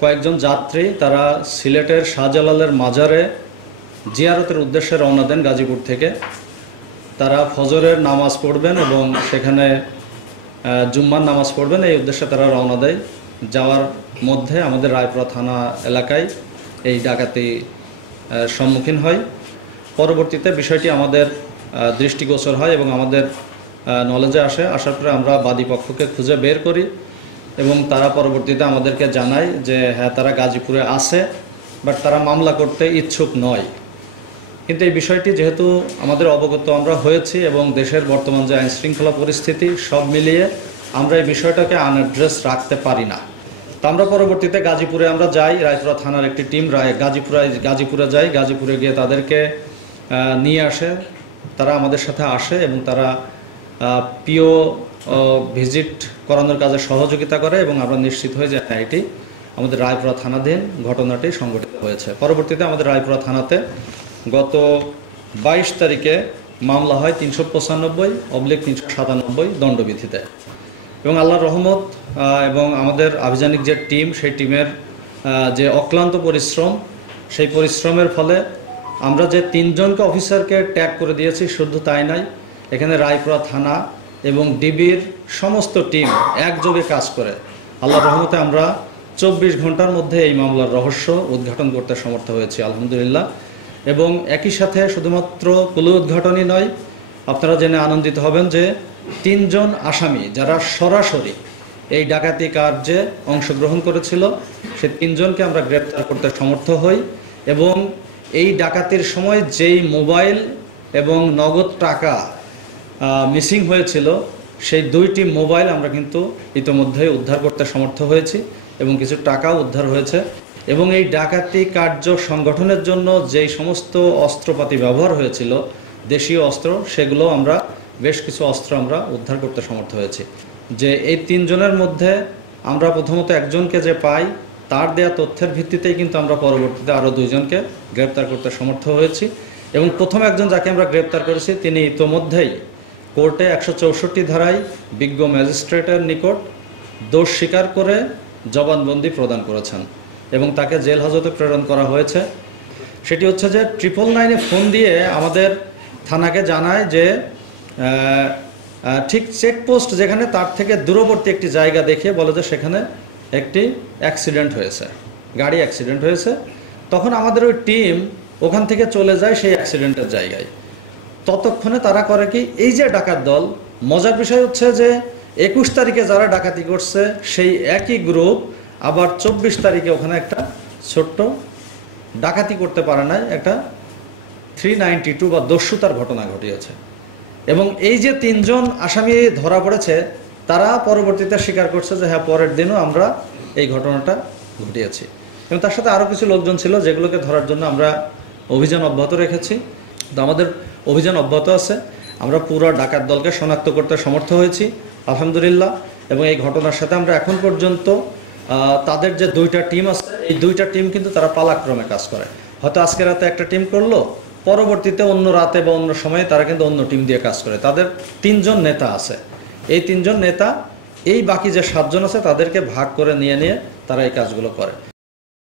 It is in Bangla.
কয়েকজন যাত্রী তারা সিলেটের শাহজালালের মাজারে জিয়ারতের উদ্দেশ্যে রওনা দেন গাজীপুর থেকে। তারা ফজরের নামাজ পড়বেন এবং সেখানে জুম্মার নামাজ পড়বেন, এই উদ্দেশ্যে তারা রওনা দেয়। যাওয়ার মধ্যে আমাদের রায়পুরা থানা এলাকায় এই ডাকাতি সম্মুখীন হয়। পরবর্তীতে বিষয়টি আমাদের দৃষ্টিগোচর হয় এবং আমাদের নলেজে আসার পরে আমরা বাদী পক্ষকে খুঁজে বের করি এবং তারা পরবর্তীতে আমাদেরকে জানায় যে হ্যাঁ, তারা গাজীপুরে আছে, বাট তারা মামলা করতে ইচ্ছুক নয়। কিন্তু এই বিষয়টি যেহেতু আমাদের অবগত আমরা হয়েছি এবং দেশের বর্তমান যে আইনশৃঙ্খলা পরিস্থিতি সব মিলিয়ে আমরা এই বিষয়টাকে আনঅ্যাড্রেস রাখতে পারি না। তো আমরা পরবর্তীতে গাজীপুরে আমরা যাই, রায়পুরা থানার একটি টিম গাজীপুরে যাই। গাজীপুরে গিয়ে তাদেরকে নিয়ে আসে, তারা আমাদের সাথে আসে এবং তারা পিও ভিজিট করানোর কাজে সহযোগিতা করে এবং আমরা নিশ্চিত হই যে এটি আমাদের রায়পুরা থানাধীন ঘটনাটি সংঘটিত হয়েছে। পরবর্তীতে আমাদের রায়পুরা থানাতে গত 22 তারিখে মামলা হয় 395/397 দণ্ডবিধিতে এবং আল্লাহর রহমত এবং আমাদের আভিযানিক যে টিম, সেই টিমের যে অক্লান্ত পরিশ্রম, সেই পরিশ্রমের ফলে আমরা যে 3 জনকে অফিসারকে ট্যাগ করে দিয়েছি, শুধু তাই নয়, এখানে রায়পুরা থানা এবং ডিবির সমস্ত টিম একযোগে কাজ করে আল্লাহর রহমতে আমরা 24 ঘন্টার মধ্যে এই মামলার রহস্য উদ্ঘাটন করতে সমর্থ হয়েছি, আলহামদুলিল্লাহ। এবং একই সাথে শুধুমাত্র কুলু উদ্ঘাটনই নয়, আপনারা জেনে আনন্দিত হবেন যে 3 জন আসামি যারা সরাসরি এই ডাকাতি কার্যে অংশগ্রহণ করেছিল, সে 3 জনকে আমরা গ্রেপ্তার করতে সমর্থ হই এবং এই ডাকাতির সময় যেই মোবাইল এবং নগদ টাকা মিসিং হয়েছিল, সেই 2টি মোবাইল আমরা কিন্তু ইতোমধ্যে উদ্ধার করতে সমর্থ হয়েছি এবং কিছু টাকাও উদ্ধার হয়েছে। এবং এই ডাকাতি কার্য সংগঠনের জন্য যেই সমস্ত অস্ত্রপাতি ব্যবহার হয়েছিল, দেশীয় অস্ত্র, সেগুলো আমরা বেশ কিছু অস্ত্র আমরা উদ্ধার করতে সমর্থ হয়েছি। যে এই 3 জনের মধ্যে আমরা প্রথমত একজনকে যে পাই, তার দেয়া তথ্যের ভিত্তিতেই কিন্তু আমরা পরবর্তীতে আরও 2 জনকে গ্রেপ্তার করতে সমর্থ হয়েছি এবং প্রথম একজন যাকে আমরা গ্রেপ্তার করেছি তিনি ইতোমধ্যেই কোর্টে 164 ধারায় বিজ্ঞ ম্যাজিস্ট্রেটের নিকট দোষ স্বীকার করে জবানবন্দি প্রদান করেছেন এবং তাকে জেল হাজতে প্রেরণ করা হয়েছে। সেটি হচ্ছে যে 999-এ ফোন দিয়ে আমাদের থানাকে জানায় যে ঠিক চেকপোস্ট যেখানে, তার থেকে দূরবর্তী একটি জায়গা দেখিয়ে বলে যে সেখানে একটি অ্যাক্সিডেন্ট হয়েছে, গাড়ি অ্যাক্সিডেন্ট হয়েছে। তখন আমাদের ওই টিম ওখান থেকে চলে যায় সেই অ্যাক্সিডেন্টের জায়গায়। ততক্ষণে তারা করে কি, এই যে ডাকাত দল, মজার বিষয় হচ্ছে যে 21 তারিখে যারা ডাকাতি করছে সেই একই গ্রুপ আবার 24 তারিখে ওখানে একটা ছোট্ট ডাকাতি করতে পারে না, একটা 392 বা দস্যুতার ঘটনা ঘটিয়েছে। এবং এই যে 3 জন আসামি ধরা পড়েছে, তারা পরবর্তীতে স্বীকার করছে যে হ্যাঁ, পরের দিনও আমরা এই ঘটনাটা ঘটিয়েছি। এবং তার সাথে আরও কিছু লোকজন ছিল যেগুলোকে ধরার জন্য আমরা অভিযান অব্যাহত রেখেছি। তো আমাদের অভিযান অব্যাহত আছে, আমরা পুরো ডাকাত দলকে শনাক্ত করতে সমর্থ হয়েছি, আলহামদুলিল্লাহ। এবং এই ঘটনার সাথে আমরা এখন পর্যন্ত তাদের যে 2টা টিম আছে, এই 2টা টিম কিন্তু তারা পালাক্রমে কাজ করে। হয়তো আজকে রাতে একটা টিম করলো, পরবর্তীতে অন্য রাতে বা অন্য সময়ে তারা কিন্তু অন্য টিম দিয়ে কাজ করে। তাদের 3 জন নেতা আছে, এই 3 জন নেতা এই বাকি যে 7 জন আছে তাদেরকে ভাগ করে নিয়ে তারা এই কাজগুলো করে।